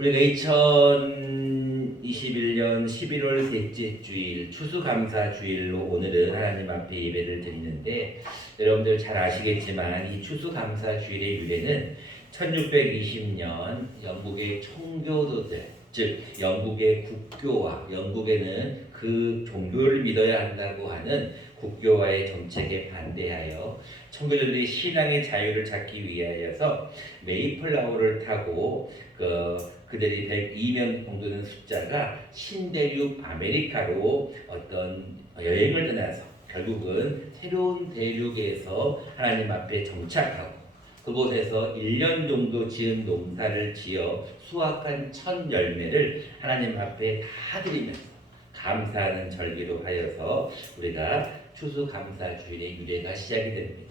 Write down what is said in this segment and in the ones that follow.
우리가 2021년 11월 셋째 주일 추수감사주일로 오늘은 하나님 앞에 예배를 드리는데, 여러분들 잘 아시겠지만 이 추수감사주일의 유래는 1620년 영국의 청교도들, 즉 영국의 국교화, 영국에는 그 종교를 믿어야 한다고 하는 국교화의 정책에 반대하여 청교도들이 신앙의 자유를 찾기 위하여서 메이플라워를 타고 그들이 102명 정도 되는 숫자가 신대륙 아메리카로 어떤 여행을 떠나서 결국은 새로운 대륙에서 하나님 앞에 정착하고, 그곳에서 1년 정도 지은 농사를 지어 수확한 첫 열매를 하나님 앞에 다 드리면서 감사하는 절기로 하여서 우리가 추수감사주일의 유래가 시작이 됩니다.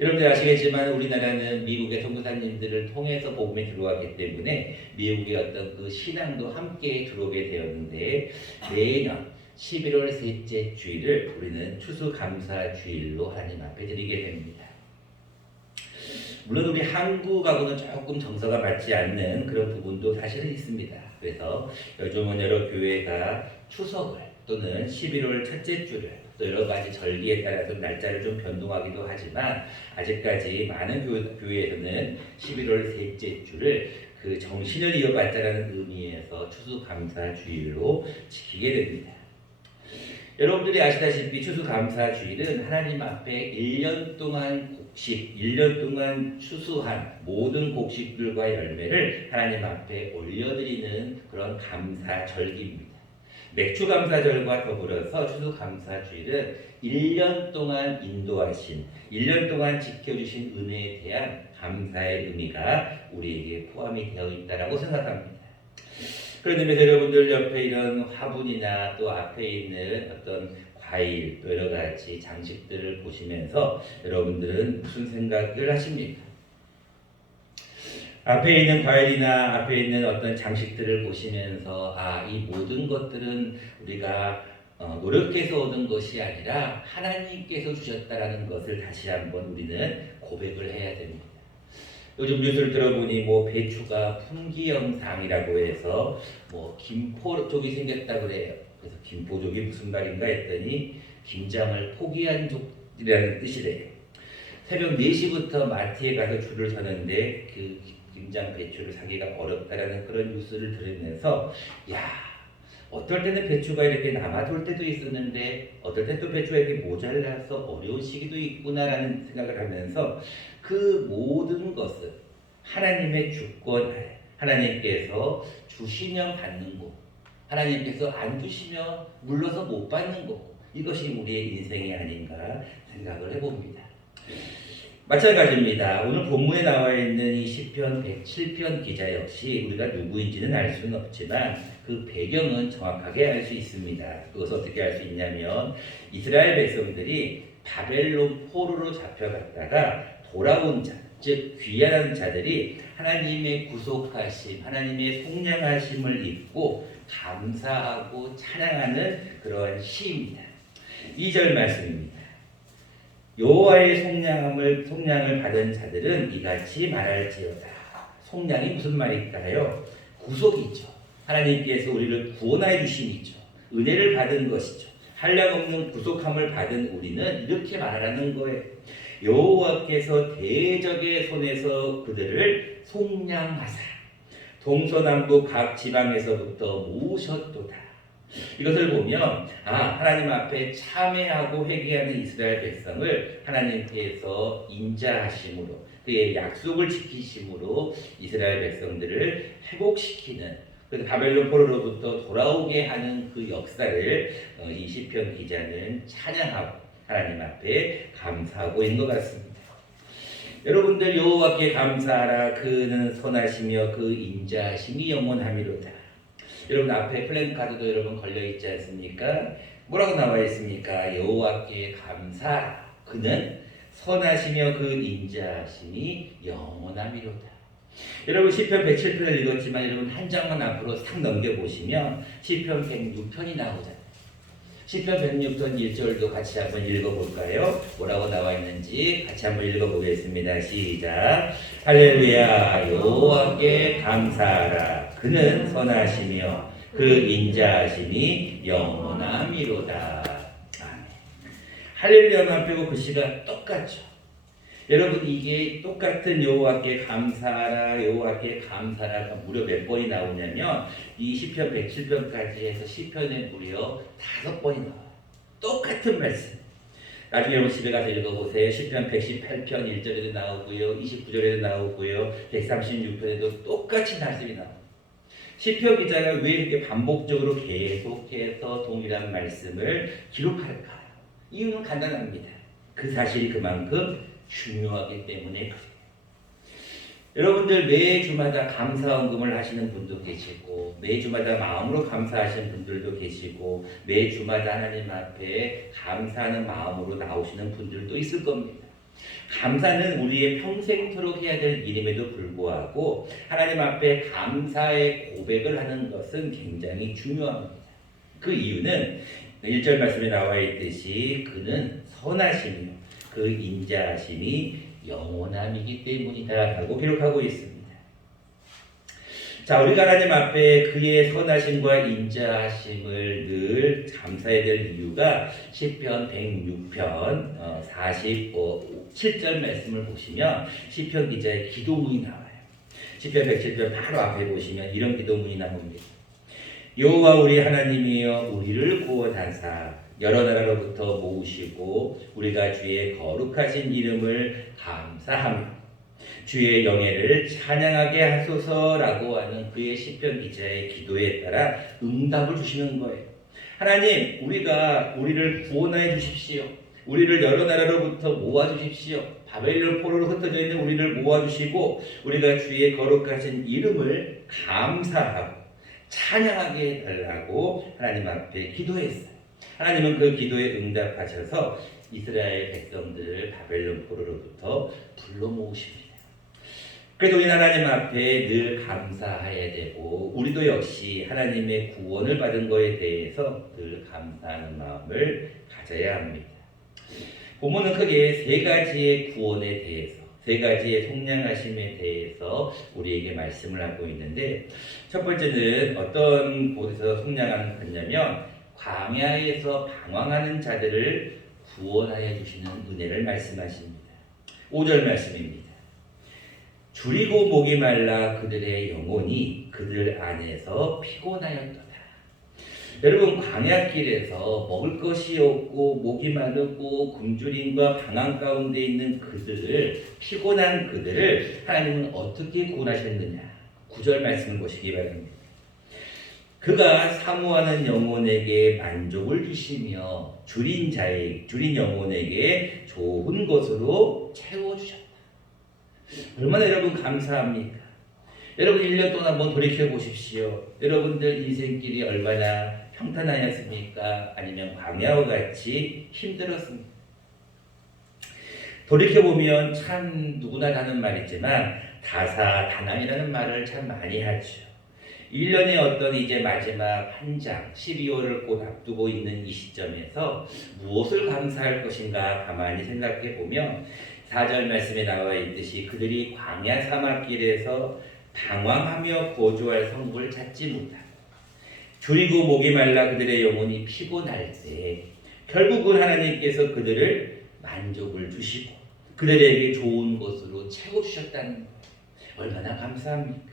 여러분들 아시겠지만 우리나라는 미국의 선교사님들을 통해서 복음에 들어왔기 때문에 미국의 어떤 그 신앙도 함께 들어오게 되었는데, 매년 11월 셋째 주일을 우리는 추수감사주일로 하나님 앞에 드리게 됩니다. 물론 우리 한국하고는 조금 정서가 맞지 않는 그런 부분도 사실은 있습니다. 그래서 요즘은 여러 교회가 추석을 또는 11월 첫째 주를 또 여러 가지 절기에 따라서 날짜를 좀 변동하기도 하지만, 아직까지 많은 교회에서는 11월 셋째 주를 그 정신을 이어받자라는 의미에서 추수감사주일로 지키게 됩니다. 여러분들이 아시다시피 추수감사주일은 하나님 앞에 1년 동안 곡식, 1년 동안 추수한 모든 곡식들과 열매를 하나님 앞에 올려드리는 그런 감사절기입니다. 맥주감사절과 더불어서 추수감사주일은 1년 동안 인도하신, 1년 동안 지켜주신 은혜에 대한 감사의 의미가 우리에게 포함이 되어 있다고 생각합니다. 그런 의미에서 여러분들 옆에 이런 화분이나 또 앞에 있는 어떤 과일, 또 여러 가지 장식들을 보시면서 여러분들은 무슨 생각을 하십니까? 앞에 있는 과일이나 앞에 있는 어떤 장식들을 보시면서 이 모든 것들은 우리가 노력해서 얻은 것이 아니라 하나님께서 주셨다라는 것을 다시 한번 우리는 고백을 해야 됩니다. 요즘 뉴스를 들어보니 배추가 품귀영상이라고 해서 김포족이 생겼다 그래요. 그래서 김포족이 무슨 말인가 했더니 김장을 포기한 족이라는 뜻이래요. 새벽 4시부터 마트에 가서 줄을 서는데 그 김장 배추를 사기가 어렵다라는 그런 뉴스를 들으면서, 어떨 때는 배추가 이렇게 남아돌 때도 있었는데 어떨 때 또 배추가 이렇게 모자라서 어려운 시기도 있구나라는 생각을 하면서, 그 모든 것은 하나님의 주권, 하나님께서 주시면 받는 거, 하나님께서 안 주시면 물러서 못 받는 거, 이것이 우리의 인생이 아닌가 생각을 해봅니다. 마찬가지입니다. 오늘 본문에 나와 있는 이 시편 107편 기자 역시 우리가 누구인지는 알 수는 없지만 그 배경은 정확하게 알 수 있습니다. 그것을 어떻게 알 수 있냐면, 이스라엘 백성들이 바벨론 포로로 잡혀갔다가 돌아온 자, 즉 귀환한 자들이 하나님의 구속하심, 하나님의 속량하심을 입고 감사하고 찬양하는 그러한 시입니다. 2절 말씀입니다. 여호와의 속량을 받은 자들은 이같이 말할지어다. 속량이 무슨 말일까요? 구속이죠. 하나님께서 우리를 구원해 주심이죠. 은혜를 받은 것이죠. 한량없는 구속함을 받은 우리는 이렇게 말하는 거예요. 여호와께서 대적의 손에서 그들을 속량하사 동서남북 각 지방에서부터 모으셨도다. 이것을 보면 하나님 앞에 참회하고 회개하는 이스라엘 백성을 하나님께서 인자하심으로, 그의 약속을 지키심으로 이스라엘 백성들을 회복시키는, 그래서 바벨론 포로로부터 돌아오게 하는 그 역사를 이 시편 기자는 찬양하고 하나님 앞에 감사하고 있는 것 같습니다. 여러분들, 여호와께 감사하라. 그는 선하시며 그 인자하심이 영원하미로다. 여러분 앞에 플랜카드도 여러분 걸려 있지 않습니까? 뭐라고 나와 있습니까? 여호와께 감사하라. 그는 선하시며 그 인자하심이 영원하미로다. 여러분 시편 107편을 읽었지만 여러분 한 장만 앞으로 싹 넘겨보시면 시편 106편이 나오잖아요. 시편 106편 1절도 같이 한번 읽어볼까요? 뭐라고 나와 있는지 같이 한번 읽어보겠습니다. 시작. 할렐루야. 여호와께 감사하라. 그는 선하시며 그 인자하심이 영원함이로다. 아멘. 할렐루야만 빼고 글씨가 똑같죠. 여러분, 이게 똑같은 여호와께 감사하라, 여호와께 감사라가 무려 몇 번이 나오냐면 이 시편 107편까지 해서 시편에 무려 5번이 나와요. 똑같은 말씀. 나중에 여러분 집에 가서 읽어보세요. 시편 118편 1절에도 나오고요, 29절에도 나오고요, 136편에도 똑같이 말씀이 나와요. 시편 기자가 왜 이렇게 반복적으로 계속해서 동일한 말씀을 기록할까요? 이유는 간단합니다. 그 사실이 그만큼 중요하기 때문에 그래요. 여러분들 매주마다 감사헌금을 하시는 분도 계시고, 매주마다 마음으로 감사하시는 분들도 계시고, 매주마다 하나님 앞에 감사하는 마음으로 나오시는 분들도 있을 겁니다. 감사는 우리의 평생토록 해야 될 일임에도 불구하고 하나님 앞에 감사의 고백을 하는 것은 굉장히 중요합니다. 그 이유는 1절 말씀에 나와 있듯이 그는 선하시며 그 인자하심이 영원함이기 때문이다 라고 기록하고 있습니다. 자, 우리가 하나님 앞에 그의 선하심과 인자하심을 늘 감사해야 될 이유가 시편 106편 47절 말씀을 보시면 시편 기자의 기도문이 나와요. 시편 107편 바로 앞에 보시면 이런 기도문이 나옵니다. 여호와 우리 하나님이여 우리를 구원하사 여러 나라로부터 모으시고 우리가 주의 거룩하신 이름을 감사하며 주의 영예를 찬양하게 하소서라고 하는 그의 시편 기자의 기도에 따라 응답을 주시는 거예요. 하나님, 우리를 구원해 주십시오. 우리를 여러 나라로부터 모아 주십시오. 바벨론 포로로 흩어져 있는 우리를 모아 주시고 우리가 주의 거룩하신 이름을 감사하고 찬양하게 해달라고 하나님 앞에 기도했어요. 하나님은 그 기도에 응답하셔서 이스라엘 백성들을 바벨론 포로로부터 불러 모으십니다. 그래도 우리 하나님 앞에 늘 감사해야 되고 우리도 역시 하나님의 구원을 받은 것에 대해서 늘 감사하는 마음을 가져야 합니다. 본문은 크게 3가지의 구원에 대해서, 3가지의 속량하심에 대해서 우리에게 말씀을 하고 있는데, 첫 번째는 어떤 곳에서 속량하는 거냐면 광야에서 방황하는 자들을 구원하여 주시는 은혜를 말씀하십니다. 5절 말씀입니다. 줄이고 목이 말라 그들의 영혼이 그들 안에서 피곤하였도다. 여러분, 광야길에서 먹을 것이 없고 목이 마르고 굶주림과 방황 가운데 있는 그들을, 피곤한 그들을 하나님은 어떻게 구원하셨느냐? 9절 말씀을 보시기 바랍니다. 그가 사모하는 영혼에게 만족을 주시며 줄인 영혼에게 좋은 것으로 채워주셨다. 얼마나 여러분 감사합니까? 여러분 1년 동안 한번 돌이켜 보십시오. 여러분들 인생길이 얼마나 평탄하였습니까? 아니면 광야와 같이 힘들었습니까? 돌이켜보면 참 누구나 하는 말이지만 다사다난이라는 말을 참 많이 하죠. 1년의 어떤 이제 마지막 한 장 12월을 곧 앞두고 있는 이 시점에서 무엇을 감사할 것인가 가만히 생각해 보면 4절 말씀에 나와 있듯이 그들이 광야 사막길에서 방황하며 거주할 성읍을 찾지 못하고 줄이고 목이 말라 그들의 영혼이 피곤할 때 결국은 하나님께서 그들을 만족을 주시고 그들에게 좋은 것으로 채워주셨다는 거예요. 얼마나 감사합니까?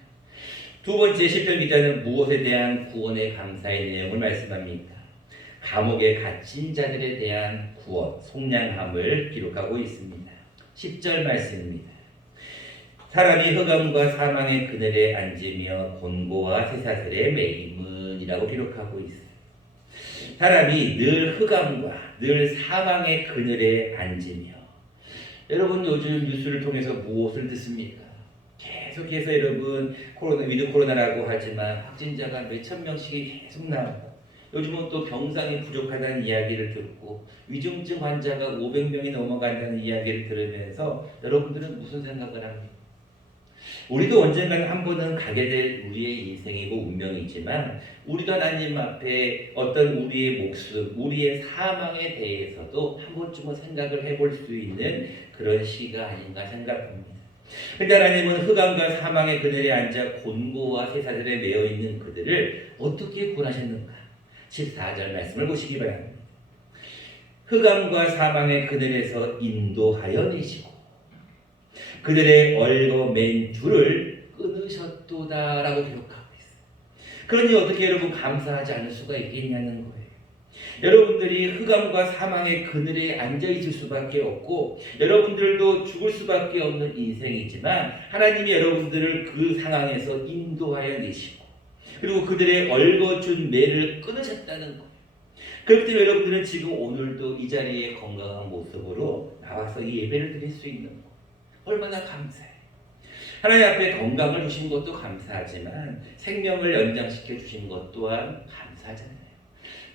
두 번째 시편 기자는 무엇에 대한 구원의 감사의 내용을 말씀합니까? 감옥에 갇힌 자들에 대한 구원, 속량함을 기록하고 있습니다. 10절 말씀입니다. 사람이 흑암과 사망의 그늘에 앉으며 곤고와 쇠사슬에 매임은이라고 기록하고 있어요. 사람이 늘 흑암과 늘 사망의 그늘에 앉으며, 여러분 요즘 뉴스를 통해서 무엇을 듣습니까? 계속해서 여러분 위드 코로나라고 하지만 확진자가 몇천 명씩이 계속 나오고 요즘은 또 병상이 부족하다는 이야기를 듣고 위중증 환자가 500명이 넘어간다는 이야기를 들으면서 여러분들은 무슨 생각을 합니까? 우리도 언젠가는 한 번은 가게 될 우리의 인생이고 운명이지만 우리도 하나님 앞에 어떤 우리의 목숨, 우리의 사망에 대해서도 한 번쯤은 생각을 해볼 수 있는 그런 시기가 아닌가 생각합니다. 근데 하나님은 흑암과 사망의 그늘에 앉아 곤고와 쇠사슬에 매여 있는 그들을 어떻게 구원하셨는가? 14절 말씀을 보시기 바랍니다. 흑암과 사망의 그늘에서 인도하여 내시고 그들의 얽어맨 줄을 끊으셨도다라고 기록하고 있어요. 그러니 어떻게 여러분 감사하지 않을 수가 있겠냐는 거예요. 여러분들이 흑암과 사망의 그늘에 앉아 있을 수밖에 없고 여러분들도 죽을 수밖에 없는 인생이지만 하나님이 여러분들을 그 상황에서 인도하여 내시고 그리고 그들의 얽어준 매를 끊으셨다는 거예요. 그렇기 때문에 여러분들은 지금 오늘도 이 자리에 건강한 모습으로 나와서 이 예배를 드릴 수 있는 거 얼마나 감사해요. 하나님 앞에 건강을 주신 것도 감사하지만 생명을 연장시켜 주신 것 또한 감사하잖아요.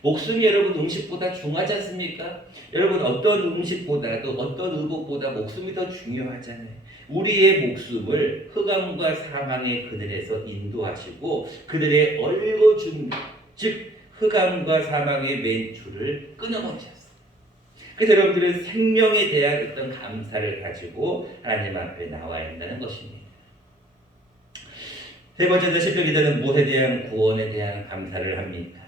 목숨이 여러분 음식보다 중요하지 않습니까? 여러분 어떤 음식보다도 어떤 의복보다 목숨이 더 중요하잖아요. 우리의 목숨을 흑암과 사망의 그늘에서 인도하시고 그들의 얽어준 즉 흑암과 사망의 맨 줄을 끊어버리셨어요. 그래서 여러분들은 생명에 대한 어떤 감사를 가지고 하나님 앞에 나와야 한다는 것입니다. 세 번째로 시편 기자는 무엇에 대한 구원에 대한 감사를 합니까?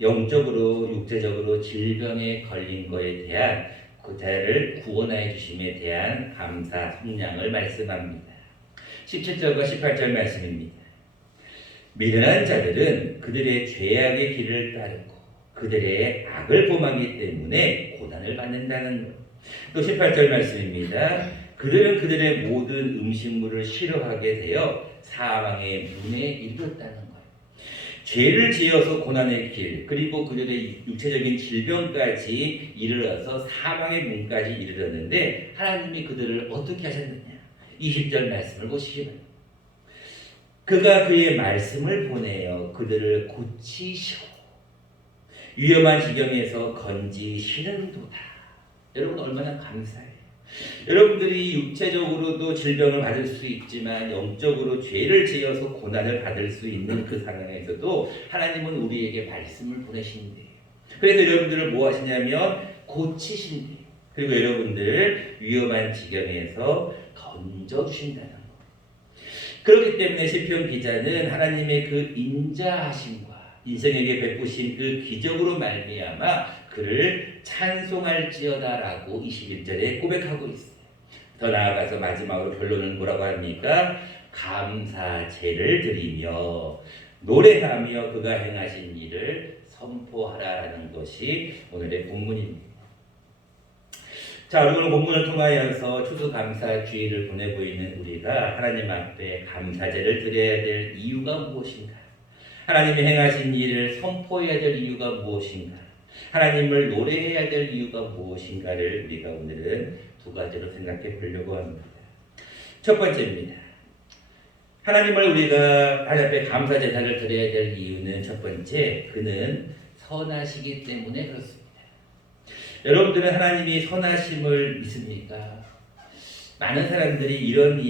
영적으로 육체적으로 질병에 걸린 것에 대한 그자를 구원하여 주심에 대한 감사 속량을 말씀합니다. 17절과 18절 말씀입니다. 미련한 자들은 그들의 죄악의 길을 따르고 그들의 악을 범하기 때문에 고난을 받는다는 것. 또 18절 말씀입니다. 그들은 그들의 모든 음식물을 싫어하게 되어 사망의 문에 이르렀다는 거예요. 죄를 지어서 고난의 길 그리고 그들의 육체적인 질병까지 이르러서 사망의 문까지 이르렀는데 하나님이 그들을 어떻게 하셨느냐. 20절 말씀을 보시기 바랍니다. 그가 그의 말씀을 보내어 그들을 고치시고 위험한 지경에서 건지시는도다. 여러분 얼마나 감사해요. 여러분들이 육체적으로도 질병을 받을 수 있지만 영적으로 죄를 지어서 고난을 받을 수 있는 그 상황에서도 하나님은 우리에게 말씀을 보내신대요. 그래서 여러분들을 뭐 하시냐면 고치신대요. 그리고 여러분들 위험한 지경에서 건져주신다는 거예요. 그렇기 때문에 시편 기자는 하나님의 그 인자하심과 인생에게 베푸신 그 기적으로 말미암아 그를 찬송할지어다라고 21절에 고백하고 있어요. 더 나아가서 마지막으로 결론은 뭐라고 합니까? 감사제를 드리며 노래하며 그가 행하신 일을 선포하라는 것이 오늘의 본문입니다. 자, 오늘 본문을 통하여서 추수감사주의를 보내고 있는 우리가 하나님 앞에 감사제를 드려야 될 이유가 무엇인가? 하나님이 행하신 일을 선포해야 될 이유가 무엇인가? 하나님을 노래해야 될 이유가 무엇인가를 우리가 오늘은 두 가지로 생각해 보려고 합니다. 첫 번째입니다. 하나님을 우리가 하나님 앞에 감사제사를 드려야 될 이유는 첫 번째, 그는 선하시기 때문에 그렇습니다. 여러분들은 하나님이 선하심을 믿습니까? 많은 사람들이 이런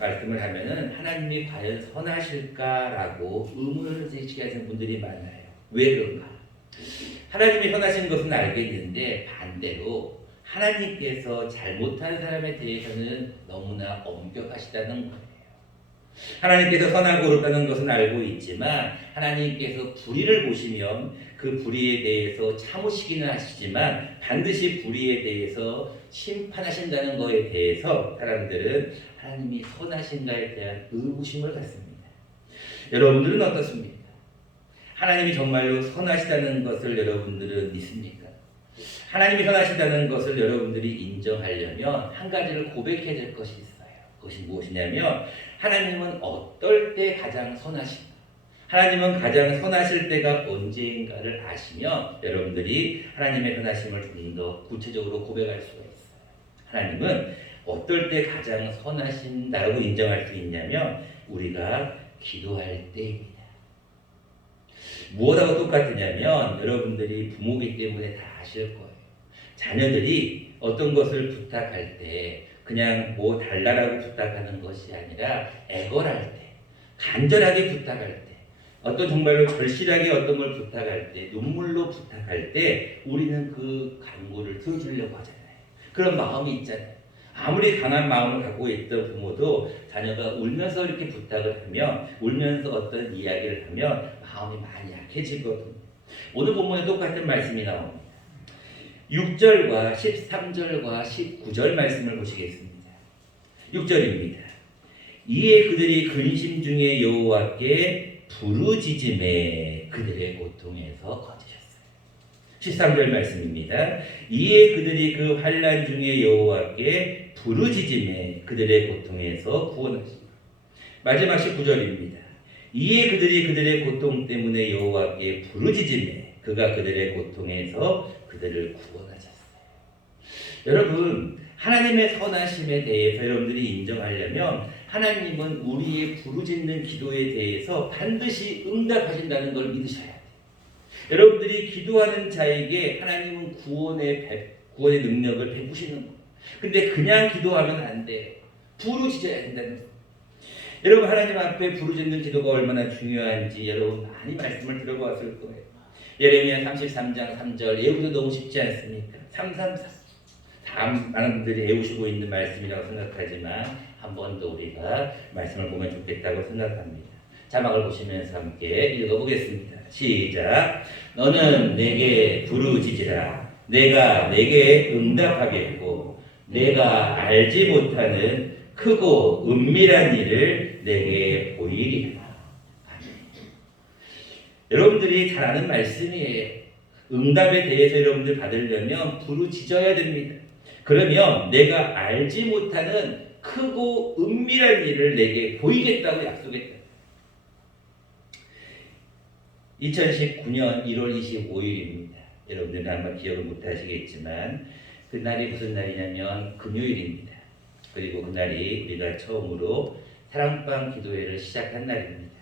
말씀을 하면은 하나님이 과연 선하실까라고 의문을 제기하는 분들이 많아요. 왜 그런가? 하나님이 선하신 것은 알겠는데 반대로 하나님께서 잘못한 사람에 대해서는 너무나 엄격하시다는 거예요. 하나님께서 선하고 그렇다는 것은 알고 있지만 하나님께서 불의를 보시면 그 불의에 대해서 참으시기는 하시지만 반드시 불의에 대해서 심판하신다는 것에 대해서 사람들은 하나님이 선하신가에 대한 의구심을 갖습니다. 여러분들은 어떻습니까? 하나님이 정말로 선하시다는 것을 여러분들은 믿습니까? 하나님이 선하시다는 것을 여러분들이 인정하려면 한 가지를 고백해야 될 것이 있어요. 그것이 무엇이냐면 하나님은 어떨 때 가장 선하신가? 하나님은 가장 선하실 때가 언제인가를 아시면 여러분들이 하나님의 선하심을 좀 더 구체적으로 고백할 수가 있어요. 하나님은 어떨 때 가장 선하신다고 인정할 수 있냐면 우리가 기도할 때입니다. 무엇하고 똑같으냐면 여러분들이 부모기 때문에 다 아실 거예요. 자녀들이 어떤 것을 부탁할 때 그냥 뭐 달라라고 부탁하는 것이 아니라 애걸할 때, 간절하게 부탁할 때, 어떤 정말로 절실하게 어떤 걸 부탁할 때, 눈물로 부탁할 때 우리는 그 간구를 들어주려고 하잖아요. 그런 마음이 있잖아요. 아무리 강한 마음을 갖고 있던 부모도 자녀가 울면서 이렇게 부탁을 하면, 울면서 어떤 이야기를 하면 마음이 많이 약해지거든요. 오늘 본문에 똑같은 말씀이 나옵니다. 6절과 13절과 19절 말씀을 보시겠습니다. 6절입니다. 이에 그들이 근심 중에 여호와께 부르짖음에 그들의 고통에서 거두셨어요. 13절 말씀입니다. 이에 그들이 그 환난 중에 여호와께 부르짖음에 그들의 고통에서 구원하십니다. 마지막 19절입니다. 이에 그들이 그들의 고통 때문에 여호와께 부르짖음에 그가 그들의 고통에서 그들을 구원하셨어요. 여러분, 하나님의 선하심에 대해서 여러분들이 인정하려면 하나님은 우리의 부르짖는 기도에 대해서 반드시 응답하신다는 걸 믿으셔야 돼요. 여러분들이 기도하는 자에게 하나님은 구원의 능력을 베푸시는 거예요. 근데 그냥 기도하면 안 돼요. 부르짖어야 된다는 거예요. 여러분, 하나님 앞에 부르짖는 기도가 얼마나 중요한지 여러분 많이 말씀을 들어보았을 거예요. 예레미야 33장 3절 외우기도 너무 쉽지 않습니까? 333 다 많은 분들이 외우시고 있는 말씀이라고 생각하지만 한 번 더 우리가 말씀을 보면 좋겠다고 생각합니다. 자막을 보시면서 함께 읽어보겠습니다. 시작. 너는 내게 부르짖으라. 내가 내게 응답하겠고 내가 알지 못하는 크고 은밀한 일을 내게 보이리라. 여러분들이 잘 아는 말씀이에요. 응답에 대해서 여러분들 받으려면 부르짖어야 됩니다. 그러면 내가 알지 못하는 크고 은밀한 일을 내게 보이겠다고 약속했다. 2019년 1월 25일입니다. 여러분들은 아마 기억을 못하시겠지만 그날이 무슨 날이냐면 금요일입니다. 그리고 그날이 우리가 처음으로 사랑방 기도회를 시작한 날입니다.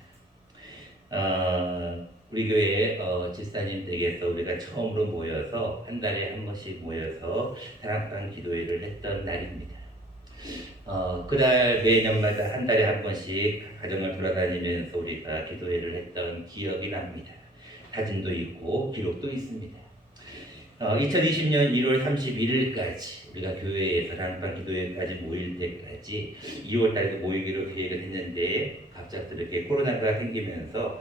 우리 교회 집사님 댁에서 우리가 처음으로 모여서 한 달에 한 번씩 모여서 사랑방 기도회를 했던 날입니다. 그날 매년마다 한 달에 한 번씩 가정을 돌아다니면서 우리가 기도회를 했던 기억이 납니다. 사진도 있고 기록도 있습니다. 2020년 1월 31일까지 우리가 교회에서 사랑방 기도회까지 모일 때까지 2월달에도 모이기로 계획을 했는데 갑작스럽게 코로나가 생기면서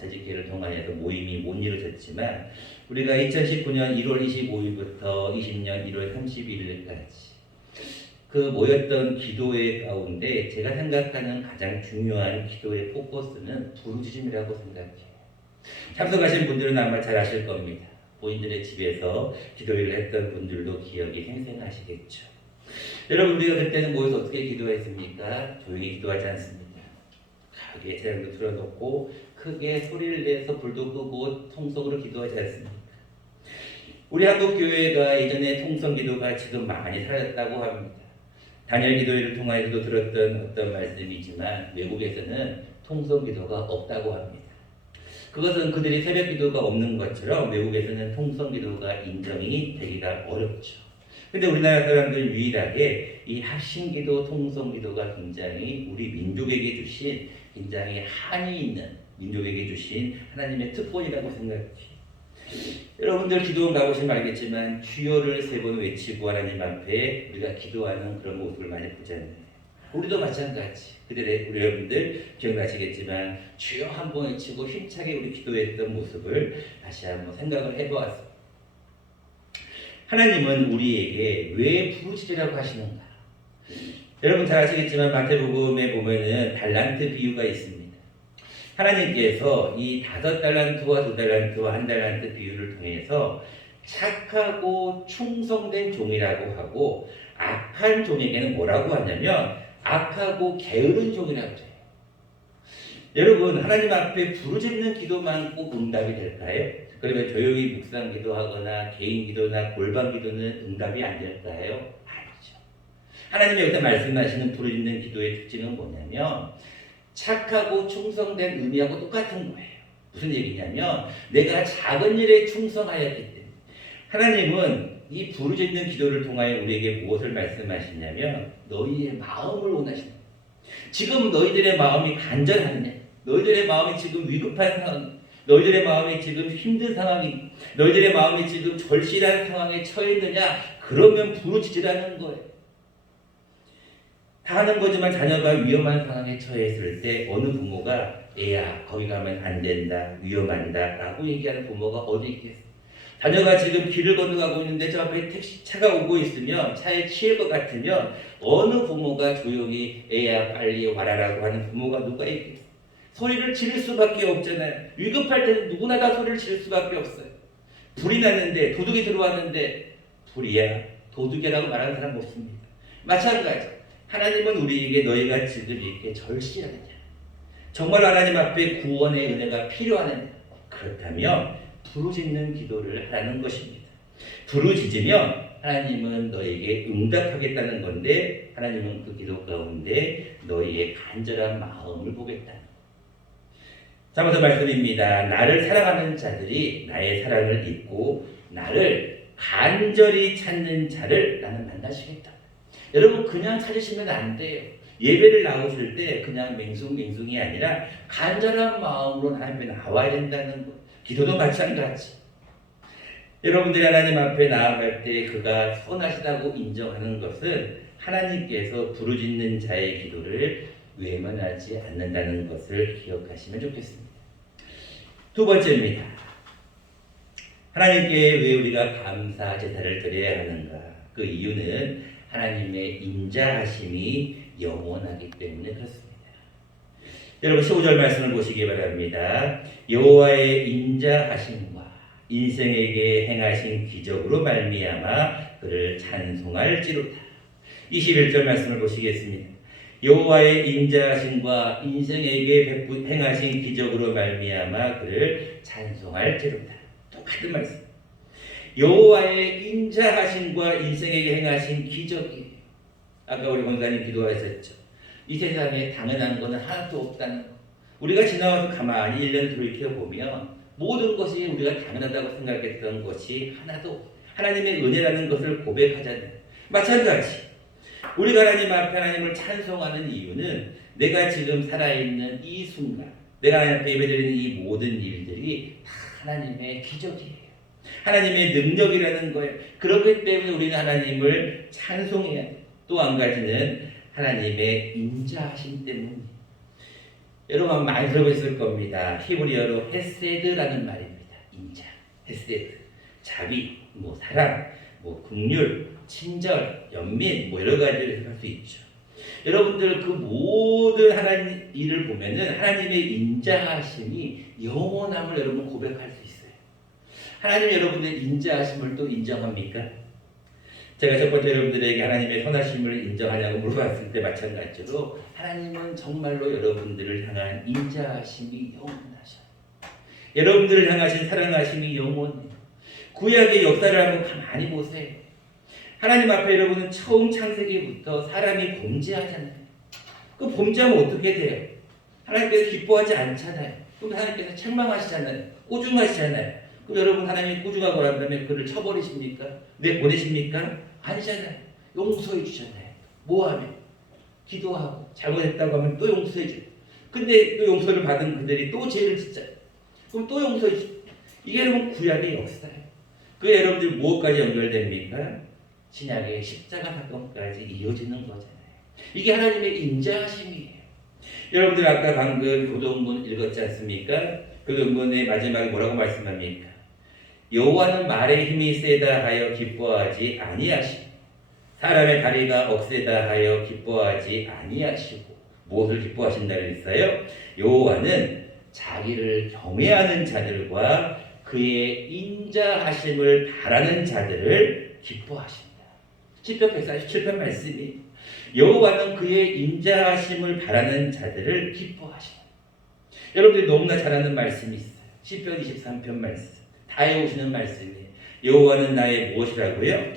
재직회를 통해서 모임이 못 이루어졌지만 우리가 2019년 1월 25일부터 20년 1월 31일까지 그 모였던 기도회 가운데 제가 생각하는 가장 중요한 기도의 포커스는 부르짖음이라고 생각해요. 참석하신 분들은 아마 잘 아실 겁니다. 본인들의 집에서 기도회를 했던 분들도 기억이 생생하시겠죠. 여러분, 우리가 그때는 모여서 어떻게 기도했습니까? 조용히 기도하지 않습니다. 크게 찬양도 틀어놓고 크게 소리를 내서 불도 끄고 통성으로 기도하지 않습니까? 우리 한국 교회가 예전에 통성 기도가 지금 많이 사라졌다고 합니다. 단열 기도회를 통하여도 들었던 어떤 말씀이지만 외국에서는 통성 기도가 없다고 합니다. 그것은 그들이 새벽 기도가 없는 것처럼 외국에서는 통성 기도가 인정이 되기가 어렵죠. 근데 우리나라 사람들은 유일하게 이 합심 기도, 통성 기도가 굉장히 우리 민족에게 주신 굉장히 한이 있는 민족에게 주신 하나님의 특권이라고 생각해요. 여러분들 기도원 가보시면 알겠지만 주여를 3번 외치고 하나님 앞에 우리가 기도하는 그런 모습을 많이 보잖아요. 우리도 마찬가지. 그들의 우리 여러분들 기억나시겠지만 주여 한 번 외치고 힘차게 우리 기도했던 모습을 다시 한번 생각을 해보았습니다. 하나님은 우리에게 왜 부르짖으라고 하시는가? 여러분 잘 아시겠지만 마태복음에 보면은 달란트 비유가 있습니다. 하나님께서 이 5달란트와 2달란트와 1달란트 비유를 통해서 착하고 충성된 종이라고 하고 악한 종에게는 뭐라고 하냐면 악하고 게으른 종이라고 해요. 여러분, 하나님 앞에 부르짖는 기도만 꼭 응답이 될까요? 그러면 조용히 묵상 기도하거나 개인 기도나 골방 기도는 응답이 안 될까요? 아니죠. 하나님이 여기서 말씀하시는 부르짖는 기도의 특징은 뭐냐면 착하고 충성된 의미하고 똑같은 거예요. 무슨 얘기냐면 내가 작은 일에 충성하였기 때문에 하나님은 이 부르짖는 기도를 통하여 우리에게 무엇을 말씀하시냐면 너희의 마음을 원하신다. 지금 너희들의 마음이 간절하느냐? 너희들의 마음이 지금 위급한 상황, 너희들의 마음이 지금 힘든 상황이, 너희들의 마음이 지금 절실한 상황에 처해 있느냐? 그러면 부르짖으라는 거예요. 다 하는 거지만 자녀가 위험한 상황에 처했을 때 어느 부모가 애야 거기 가면 안 된다, 위험한다 라고 얘기하는 부모가 어디 있겠어요? 자녀가 지금 길을 건너가고 있는데 저 앞에 택시차가 오고 있으면 차에 치일 것 같으면 어느 부모가 조용히 애야 빨리 와라라고 하는 부모가 누가 있겠어요? 소리를 지를 수밖에 없잖아요. 위급할 때는 누구나 다 소리를 지를 수밖에 없어요. 불이 났는데 도둑이 들어왔는데 불이야 도둑이라고 말하는 사람 없습니다. 마찬가지 하나님은 우리에게 너희가 지금 이렇게 절실하느냐, 정말 하나님 앞에 구원의 은혜가 필요하느냐, 그렇다면 부르짖는 기도를 하라는 것입니다. 부르짖으면 하나님은 너에게 응답하겠다는 건데 하나님은 그 기도 가운데 너희의 간절한 마음을 보겠다. 자면서 말씀입니다. 나를 사랑하는 자들이 나의 사랑을 잊고 나를 간절히 찾는 자를 나는 만나시겠다. 여러분 그냥 찾으시면 안 돼요. 예배를 나오실 때 그냥 맹숭맹숭이 아니라 간절한 마음으로 하나님 앞에 나와야 된다는 것. 기도도 마찬가지. 여러분들이 하나님 앞에 나아갈 때 그가 선하시다고 인정하는 것은 하나님께서 부르짖는 자의 기도를 외면하지 않는다는 것을 기억하시면 좋겠습니다. 두 번째입니다. 하나님께 왜 우리가 감사 제사를 드려야 하는가? 그 이유는 하나님의 인자하심이 영원하기 때문에 그렇습니다. 여러분 15절 말씀을 보시기 바랍니다. 여호와의 인자하심과 인생에게 행하신 기적으로 말미암아 그를 찬송할지로다. 21절 말씀을 보시겠습니다. 여호와의 인자하심과 인생에게 행하신 기적으로 말미암아 그를 찬송할지로다. 똑같은 말씀. 여호와의 인자하심과 인생에게 행하신 기적이, 아까 우리 권사님 기도하셨죠. 이 세상에 당연한 것은 하나도 없다는 것. 우리가 지나와서 가만히 1년 돌이켜보면 모든 것이 우리가 당연하다고 생각했던 것이 하나도 하나님의 은혜라는 것을 고백하잖아요. 마찬가지 우리가 하나님 앞에 하나님을 찬송하는 이유는 내가 지금 살아있는 이 순간, 내가 하나님 앞에 예배드리는 이 모든 일들이 다 하나님의 기적이에요. 하나님의 능력이라는 거예요. 그렇기 때문에 우리는 하나님을 찬송해야 돼요. 또 한 가지는 하나님의 인자하심 때문입니다. 여러분 많이 들어보셨을 겁니다. 히브리어로 헤세드라는 말입니다. 인자, 헤세드, 자비, 사랑, 긍휼, 친절, 연민, 여러 가지를 해석할 수 있죠. 여러분들 그 모든 하나님 일을 보면은 하나님의 인자하심이 영원함을 여러분 고백할 수 있어요. 하나님 여러분의 인자하심을 또 인정합니까? 제가 첫 번째 여러분들에게 하나님의 선하심을 인정하냐고 물어봤을 때 마찬가지로 하나님은 정말로 여러분들을 향한 인자하심이 영원하셔요. 여러분들을 향하신 사랑하심이 영원해요. 구약의 역사를 한번 가만히 보세요. 하나님 앞에 여러분은 처음 창세기부터 사람이 범죄하잖아요. 그 범죄하면 어떻게 돼요? 하나님께서 기뻐하지 않잖아요. 그럼 하나님께서 책망하시잖아요. 꼬중하시잖아요. 그럼 여러분 하나님이 꾸중하고 한다면 그를 쳐버리십니까? 내보내십니까? 아니잖아요. 용서해 주잖아요. 뭐하면? 기도하고 잘못했다고 하면 또 용서해 줘요. 근데 또 용서를 받은 그들이 또 죄를 짓잖아요. 그럼 또 용서해 줘요. 이게 여러분 구약의 역사예요. 그게 여러분들 무엇까지 연결됩니까? 신약의 십자가 사건까지 이어지는 거잖아요. 이게 하나님의 인자하심이에요. 여러분들 아까 방금 교동문 읽었지 않습니까? 교동문의 마지막에 뭐라고 말씀합니까? 여호와는 말의 힘이 세다 하여 기뻐하지 아니하시고 사람의 다리가 억세다 하여 기뻐하지 아니하시고 무엇을 기뻐하신다 그랬어요? 여호와는 자기를 경외하는 자들과 그의 인자하심을 바라는 자들을 기뻐하신다. 시편 147편 말씀이 여호와는 그의 인자하심을 바라는 자들을 기뻐하신다. 여러분들이 너무나 잘 아는 말씀이 있어요. 시편 23편 말씀. 다 외우시는 말씀이에요. 여호와는 나의 무엇이라고요?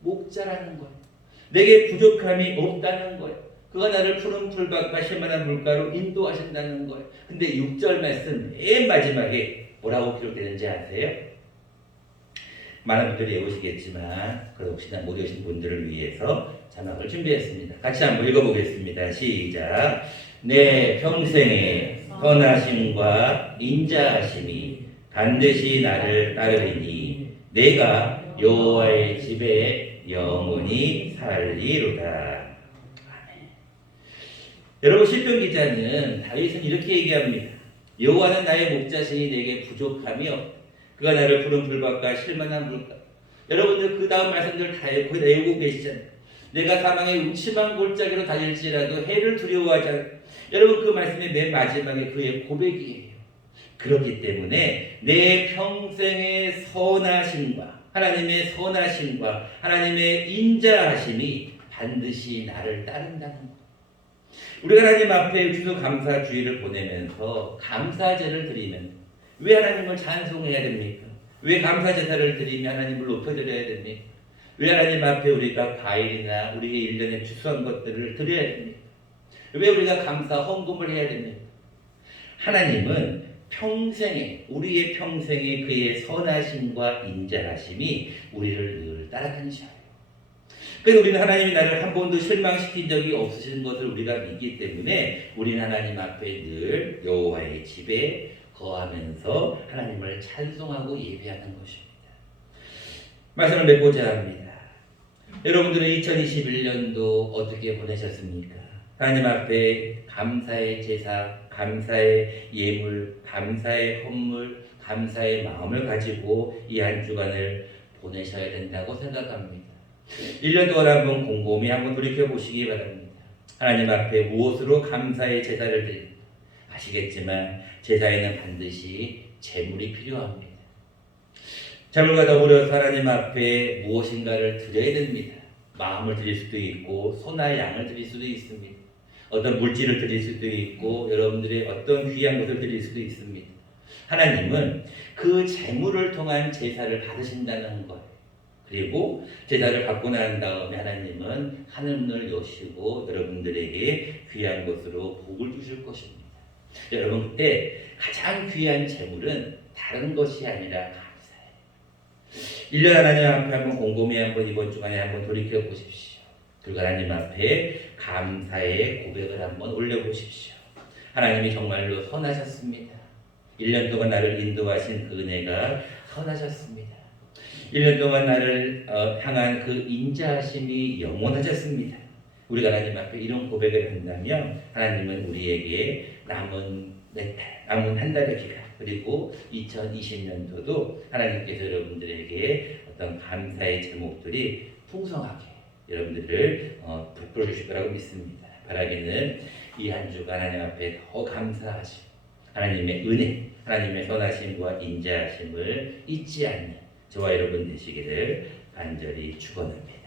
목자라는 거예요. 내게 부족함이 없다는 거예요. 그가 나를 푸른 풀밭과 쉴만한 물가로 인도하신다는 거예요. 근데 6절 말씀 맨 마지막에 뭐라고 기록되는지 아세요? 많은 분들이 외우시겠지만 그 혹시나 못 외우신 분들을 위해서 자막을 준비했습니다. 같이 한번 읽어보겠습니다. 시작. 내 평생의 선하심과 인자하심이 반드시 나를 따르리니 내가 여호와의 집에 영원히 살리로다. 여러분, 시편 기자는 다윗은 이렇게 얘기합니다. 여호와는 나의 목자시니 내게 부족함이 없다. 그가 나를 푸른 풀밭과 실만한 물가. 여러분들 그 다음 말씀들 다 외우고 계시잖아요. 내가 사망의 음침한 골짜기로 다닐지라도 해를 두려워하지 않아. 여러분, 그 말씀의 맨 마지막에 그의 고백이에요. 그렇기 때문에 내 평생의 선하심과 하나님의 선하심과 하나님의 인자하심이 반드시 나를 따른다는 것. 우리가 하나님 앞에 추수감사주의를 보내면서 감사제를 드리면 왜 하나님을 찬송해야 됩니까? 왜 감사제사를 드리며 하나님을 높여드려야 됩니까? 왜 하나님 앞에 우리가 과일이나 우리의 일년에 추수한 것들을 드려야 됩니까? 왜 우리가 감사 헌금을 해야 됩니까? 하나님은 평생에, 우리의 평생에 그의 선하심과 인자하심이 우리를 늘 따라다니셔요. 그래서 우리는 하나님이 나를 한 번도 실망시킨 적이 없으신 것을 우리가 믿기 때문에 우리는 하나님 앞에 늘 여호와의 집에 거하면서 하나님을 찬송하고 예배하는 것입니다. 말씀을 맺고자 합니다. 여러분들은 2021년도 어떻게 보내셨습니까? 하나님 앞에 감사의 제사, 감사의 예물, 감사의 헌물, 감사의 마음을 가지고 이 한 주간을 보내셔야 된다고 생각합니다. 1년 동안 한번 곰곰이 한번 돌이켜보시기 바랍니다. 하나님 앞에 무엇으로 감사의 제사를 드립니까? 아시겠지만 제사에는 반드시 제물이 필요합니다. 제물과 더불어서 하나님 앞에 무엇인가를 드려야 됩니다. 마음을 드릴 수도 있고 소나 양을 드릴 수도 있습니다. 어떤 물질을 드릴 수도 있고 여러분들의 어떤 귀한 것을 드릴 수도 있습니다. 하나님은 그 제물을 통한 제사를 받으신다는 거예요. 그리고 제사를 받고 난 다음에 하나님은 하늘문을 여시고 여러분들에게 귀한 것으로 복을 주실 것입니다. 여러분, 그때 가장 귀한 제물은 다른 것이 아니라 감사예요. 1년 하나님 앞에 한번 곰곰이 한번 이번 주간에 한번 돌이켜 보십시오. 그리고 하나님 앞에 감사의 고백을 한번 올려보십시오. 하나님이 정말로 선하셨습니다. 1년 동안 나를 인도하신 그 은혜가 선하셨습니다. 1년 동안 나를 향한 그 인자하심이 영원하셨습니다. 우리가 하나님 앞에 이런 고백을 한다면 하나님은 우리에게 남은 한 달의 기간 그리고 2020년도도 하나님께서 여러분들에게 어떤 감사의 제목들이 풍성하게 여러분들을 베풀어 주실 거라고 믿습니다. 바라기는 이 한 주간 하나님 앞에 더 감사하시고 하나님의 은혜, 하나님의 선하심과 인자하심을 잊지 않는 저와 여러분 되시기를 간절히 축원합니다.